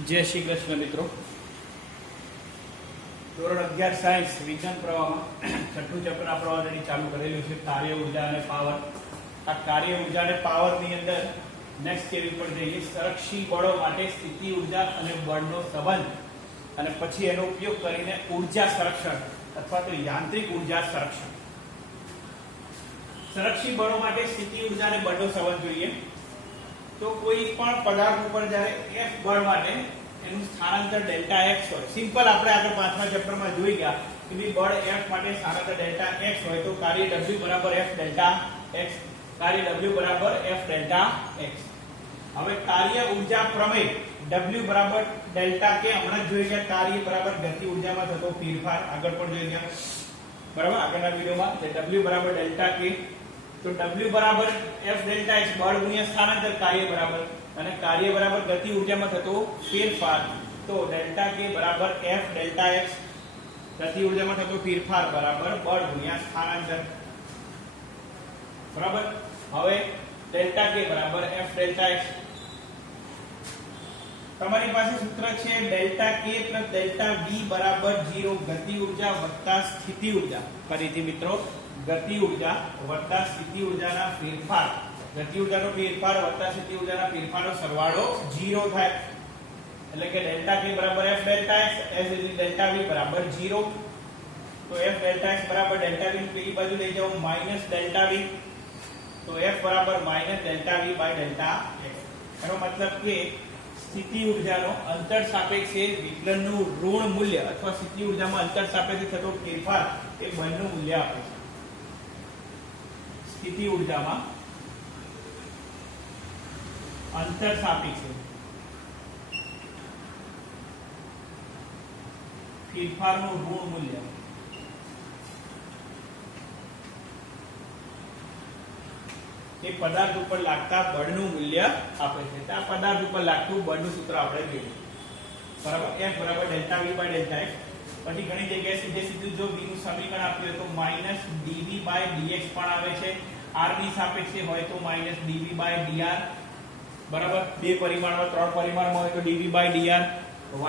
जय श्री कृष्ण मित्रों। ધોરણ 11 સાયન્સ વિજ્ઞાન પ્રવાહમાં છઠ્ઠું ચેપ્ટર આપણે ઓલરેડી ચાલુ કરેલું છે, કાર્ય ઉર્જા અને પાવર. આ કાર્ય ઉર્જા અને પાવરની અંદર નેક્સ્ટ ચેપ્ટર પર જઈએ, સંરક્ષી બળો માટે સ્થિતિ ઉર્જા અને બળનો સંબંધ, અને પછી એનો ઉપયોગ કરીને ઉર્જા સંરક્ષણ અથવા તો યાંત્રિક ઉર્જા સંરક્ષણ. સંરક્ષી બળો માટે સ્થિતિ ઉર્જા અને બળનો સંબંધ જોઈએ તો કોઈ પણ પદાર્થ ઉપર જ્યારે F બળ માટે એનું સ્થાનાંતર ડેલ્ટા x હોય, સિમ્પલ આપણે આગળ પાંચમા ચેપ્ટરમાં જોઈ ગયા કે બળ F માટે સ્થાનાંતર ડેલ્ટા x હોય તો કાર્ય W બરાબર F ડેલ્ટા x, કાર્ય W બરાબર F ડેલ્ટા x. હવે કાર્ય ઉર્જા પ્રમેય W બરાબર ડેલ્ટા k હમણાં જોઈ ગયા, કાર્ય બરાબર ગતિ ઉર્જામાં થતો ફેરફાર આગળ પણ જોઈ ગયા બરાબર આગળના વિડિયોમાં. W બરાબર ડેલ્ટા k, તો W બરાબર F ડેલ્ટા x બળ ગુણ્યા સ્થાનાંતર કાર્ય બરાબર, અને કાર્ય બરાબર ગતિ ઉર્જામાં થતો ફેરફાર, તો ડેલ્ટા k બરાબર F ડેલ્ટા x ગતિ ઉર્જામાં થતો ફેરફાર બરાબર બળ ગુણ્યા સ્થાનાંતર બરાબર. હવે ડેલ્ટા k બરાબર F ડેલ્ટા x, તમારી પાસે સૂત્ર છે ડેલ્ટા k ડેલ્ટા v બરાબર 0, ગતિ ઉર્જા વત્તા સ્થિતિ ઉર્જા. ફરીથી મિત્રો, ગતિ ઉર્જા વત્તા સ્થિતિ ઉર્જાના ફેરફાર, ગતિ ઉર્જાનો ફેરફાર વત્તા સ્થિતિ ઉર્જાના ફેરફારનો સરવાળો 0 થાય. એટલે કે ડેલ્ટા k બરાબર F delta x as delta v બરાબર 0. તો F ડેલ્ટા x બરાબર ડેલ્ટા v પેલી બાજુ લઈ જાઓ માઈનસ ડેલ્ટા v, તો F બરાબર minus delta v by delta x. એનો મતલબ કે સ્થિતિ ઉર્જાનો અંતર સાપેક્ષે વિકલનનું ઋણ મૂલ્ય અથવા સ્થિતિ ઉર્જામાં અંતર સાપેક્ષે થતો ફેરફાર એ બળનું મૂલ્ય આપે છે. સ્થિતિ ઉર્જામાં અંતર સાપેક્ષે ફેરફારનું ઋણ મૂલ્ય એ પદાર્થ ઉપર લાગતા બળનું મૂલ્ય આપે છે. આ પદાર્થ ઉપર લાગતું બળનું સૂત્ર આપણે જોયું બરાબર. F બરાબર delta v by delta x. પછી ઘણી જગ્યાએ સીધે સીધું જો v નું સમીકરણ આપ્યું હોય તો માઈનસ dv બાય dx પણ આવે છે, r ની સાપેક્ષે હોય તો માઈનસ dv બાય dr બરાબર. બે પરિમાણમાં, ત્રણ પરિમાણમાં હોય તો dv બાય dr,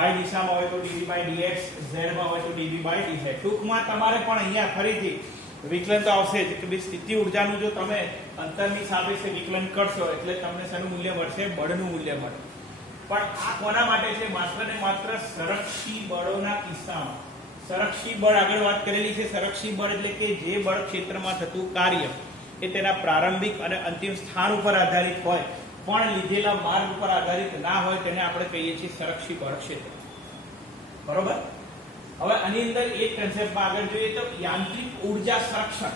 y દિશામાં હોય તો dv બાય dx, z માં હોય તો dv બાય dz. ટૂંકમાં તમારે પણ અહીંયા ફરીથી વિકલન તો આવશે જ કે સ્થિતિ ઉર્જાનું જો તમે અંતરની સાપેક્ષે વિકલન કરશો એટલે તમને શેનું મૂલ્ય મળશે? બળનું મૂલ્ય મળે. પણ આ કોના માટે છે? માત્ર ને માત્ર સંરક્ષી બળોના કિસ્સામાં. સંરક્ષી બળ આગળ વાત કરેલી છે. સંરક્ષી બળ એટલે કે જે બળ ક્ષેત્રમાં થતું કાર્ય એ તેના પ્રારંભિક અને અંતિમ સ્થાન ઉપર આધારિત હોય પણ લીધેલા માર્ગ ઉપર આધારિત ના હોય તેને આપણે કહીએ છીએ સંરક્ષી બળ ક્ષેત્ર. બરોબર. હવે આની અંદર એક કન્સેપ્ટમાં આગળ જોઈએ તો યાંત્રિક ઉર્જા સંરક્ષણ.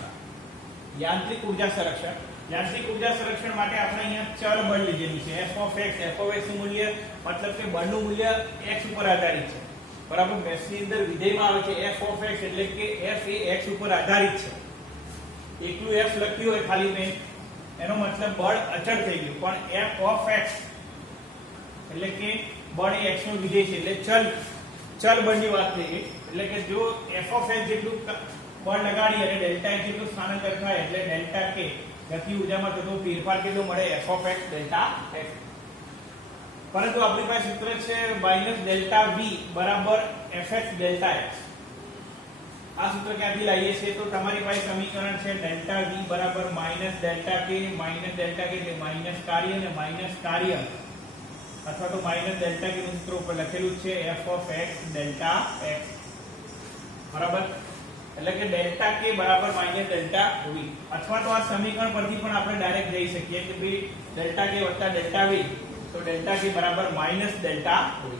યાંત્રિક ઉર્જા સંરક્ષણ, યાંત્રિક ઉર્જા સંરક્ષણ માટે આપણે અહીંયા ચલ બળ લીધેલું છે f of x. f of x નું મૂલ્ય મતલબ કે બળનું મૂલ્ય x ઉપર આધારિત છે બરાબર. મેથ્સની અંદર વિધેયમાં આવે છે f of x એટલે કે f એ x ઉપર આધારિત છે. એકલું f લખ્યું હોય ખાલી મેં, એનો મતલબ બળ અચળ થઈ ગયું, પણ f of x એટલે કે બળ એ x નો વિધેય છે એટલે ચલ બળની વાત થઈ ગઈ. એટલે કે જો f of x જેટલું બળ લગાડી અને ડેલ્ટા x જેટલું સ્થાનાંતર થાય એટલે ડેલ્ટા k ગતિ ઉર્જામાં થતો ફેરફાર કેટલો મળે? f of x delta x. પરંતુ આપણી પાસે સૂત્ર છે માઈનસ ડેલ્ટા v બરાબર fx ડેલ્ટા x. આ સૂત્ર ક્યાંથી લાવીએ છીએ? તો તમારી પાસે સમીકરણ છે ડેલ્ટા v બરાબર minus delta k, minus delta k એટલે માઈનસ કાર્ય અને માઈનસ કાર્ય અથવા તો માઈનસ ડેલ્ટા k નું સૂત્ર ઉપર લખેલું છે f of x delta x બરાબર. એટલે કે ડેલ્ટા k બરાબર માઈનસ ડેલ્ટા v. અથવા તો આ સમીકરણ પરથી પણ આપણે ડાયરેક્ટ જઈ શકીએ કે ભાઈ ડેલ્ટા k વત્તા ડેલ્ટા v, તો ડેલ્ટા k બરાબર માઈનસ ડેલ્ટા v.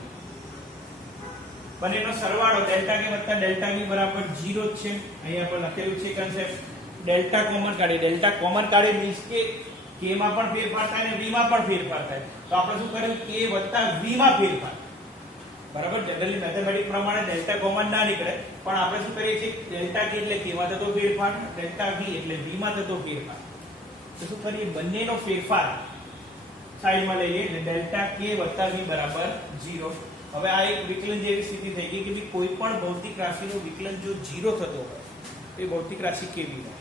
બંનેનો સરવાળો ડેલ્ટા k વત્તા ડેલ્ટા v બરાબર 0 જ છે. અહીંયા પણ લખેલું છે કન્સેપ્ટ. ડેલ્ટા કોમન કાઢીએ, ડેલ્ટા કોમન કાઢીએ મીન્સ કે k માં પણ ફેરફાર થાય અને v માં પણ ફેરફાર થાય. તો આપણે શું કર્યું? k વત્તા v માં ફેરફાર બરાબર. જનરલી મેથેમેટિક્સ પ્રમાણે ડેલ્ટા કોમન ના નીકળે, પણ આપણે શું કરીએ છીએ? ડેલ્ટા k એટલે k માં થતો ફેરફાર, ડેલ્ટા v એટલે v માં થતો ફેરફાર. તો શું કરીએ? બંનેનો ફેરફાર સાઈડમાં લઈએ એટલે ડેલ્ટા k વત્તા v બરાબર 0. હવે આ એક વિકલન જેવી સ્થિતિ થઈ ગઈ કે કોઈ પણ ભૌતિક રાશિનું વિકલન જો 0 થતો હોય તો એ ભૌતિક રાશિ કેવી હોય?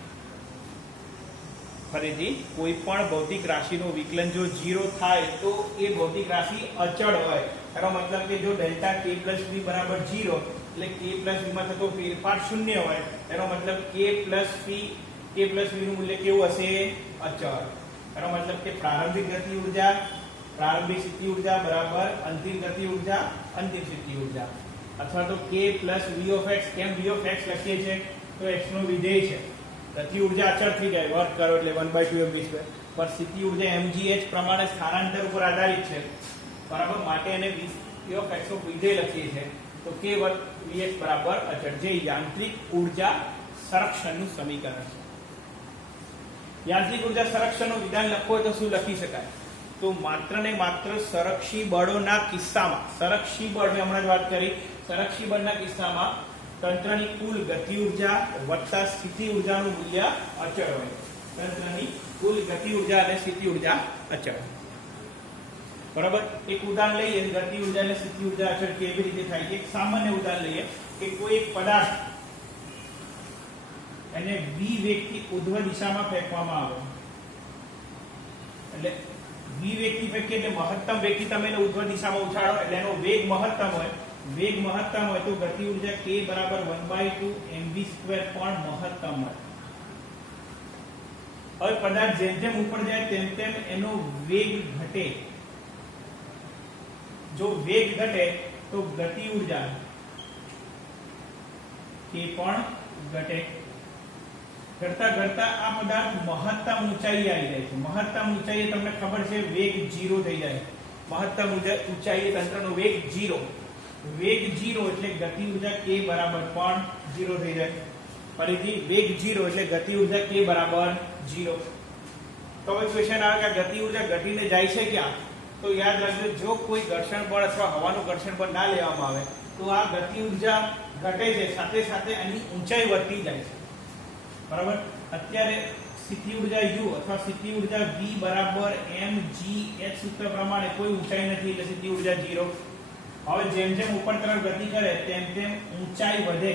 ફરીથી કોઈ પણ ભૌતિક રાશિનું વિકલન જો 0 થાય તો એ ભૌતિક રાશિ અચળ હોય. એનો મતલબ કે જો ડેલ્ટા k પ્લસ v બરાબર 0 એટલે k પ્લસ v માં થતો ફેરફાર શૂન્ય હોય. એનો મતલબ k પ્લસ v નું મૂલ્ય કેવું હશે? અચળ. એનો મતલબ કે પ્રારંભિક ગતિ ઊર્જા પ્રારંભિક સ્થિતિ ઊર્જા બરાબર અંતિમ ગતિ ઊર્જા અંતિમ સ્થિતિ ઊર્જા. અથવા તો k plus v of x. કેમ v ઓફ x લખીએ છીએ? તો x નો વિધેય છે. ગતિ ઊર્જા અચળ થઈ જાય, વર્ક કરો એટલે 1/2 mv². પર સ્થિતિ ઊર્જા mgh પ્રમાણે સ્થાનાંતર ઉપર આધારિત છે, બરાબર. માટે એને v ઓફ x નું વિધેય લખીએ છીએ. તો k vx બરાબર અચળ, જે યાંત્રિક ઊર્જા સંરક્ષણનું સમીકરણ છે. યાંત્રિક ઊર્જા સંરક્ષણનું વિધાન લખવું હોય તો શું લખી શકાય? તો માત્ર ને માત્ર સંરક્ષી બળોના કિસ્સામાં, સંરક્ષી બળ મેં હમણાં જ વાત કરી, સંરક્ષી બળના કિસ્સામાં તંત્રની કુલ ગતિ ઊર્જા વત્તા સ્થિતિ ઊર્જાનું મૂલ્ય અચળ હોય. તંત્રની કુલ ગતિ ઊર્જા અને સ્થિતિ ઊર્જા અચળ, બરાબર. એક ઉદાહરણ લઈએ, ગતિ ઊર્જા અને સ્થિતિ ઊર્જા અચળ કેવી રીતે થાય. એક સામાન્ય ઉદાહરણ લઈએ કે કોઈ એક પદાર્થ એને v વેગથી ઉર્ધ્વ દિશામાં ફેંકવામાં આવે. એટલે v વેગથી ફેંકીએ એટલે મહત્તમ વેગથી તમે એને ઉર્ધ્વ દિશામાં ઉછાળો એટલે એનો વેગ મહત્તમ હોય. વેગ મહત્તમ હોય તો ગતિ ઊર્જા k બરાબર 1/2 mv² પણ મહત્તમ હોય. હવે પદાર્થ જેમ જેમ ઉપર જાય તેમ તેમ એનો વેગ ઘટે. જો વેગ ઘટે તો ગતિ ઊર્જા k પણ ઘટે. ઘટતા ઘટતા આ પદાર્થ મહત્તમ ઊંચાઈએ આવી જાય છે. મહત્તમ ઊંચાઈએ તમને ખબર છે વેગ 0 થઈ જાય. મહત્તમ ઊંચાઈએ તંત્રનો વેગ 0. વેગ 0 એટલે ગતિ ઊર્જા k બરાબર પણ 0 થઈ જાય. ફરીથી વેગ 0 એટલે ગતિ ઊર્જા k બરાબર 0. તો હવે ક્વેશ્ચન આવે કે ગતિ ઊર્જા ઘટીને જાય છે ક્યાં? તો યાદ રાખજો, જો કોઈ ઘર્ષણ બળ અથવા હવાનું ઘર્ષણ બળ ના લેવામાં આવે તો આ ગતિ ઊર્જા ઘટે છે, સાથે સાથે એની ઊંચાઈ વધતી જાય છે, બરાબર. અત્યારે સ્થિતિ ઊર્જા u અથવા સ્થિતિ ઊર્જા v બરાબર mgh સૂત્ર પ્રમાણે કોઈ ઊંચાઈ નથી એટલે સ્થિતિ ઊર્જા 0. હવે જેમ જેમ ઉપર તરફ ગતિ કરે તેમ તેમ ઊંચાઈ વધે.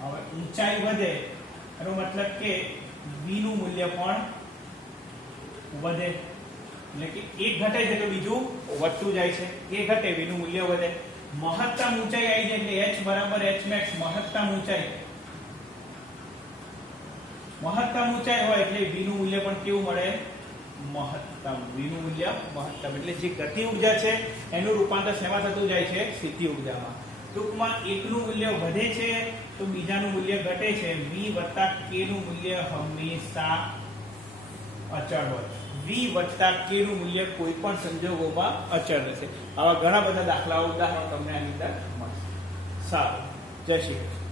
હવે ઊંચાઈ વધે એનો મતલબ કે v નું મૂલ્ય પણ વધે. એટલે કે એક ઘટે છે તો બીજું વધતું જાય છે. એ ઘટે v નું મૂલ્ય વધે. મહત્તમ ઊંચાઈ આવી જાય એટલે h બરાબર hmax. મહત્તમ ઊંચાઈ હોય એટલે v નું મૂલ્ય પણ કેવું મળે? મહત્તમ. v નું મૂલ્ય મહત્તમ. એટલે જે ગતિ ઊર્જા છે એનું રૂપાંતર શેમાં થતું જાય છે? સ્થિતિ ઊર્જામાં. ટૂંકમાં એકનું મૂલ્ય વધે છે તો બીજાનું મૂલ્ય ઘટે છે. v વત્તા k નું મૂલ્ય હંમેશા અચળ હોય. v વત્તા k નું મૂલ્ય કોઈ પણ સંજોગોમાં અચળ રહેશે. આવા ઘણા બધા દાખલાઓ ઉદાહરણો તમને આની અંદર મળશે. સારું, જય શ્રી કૃષ્ણ.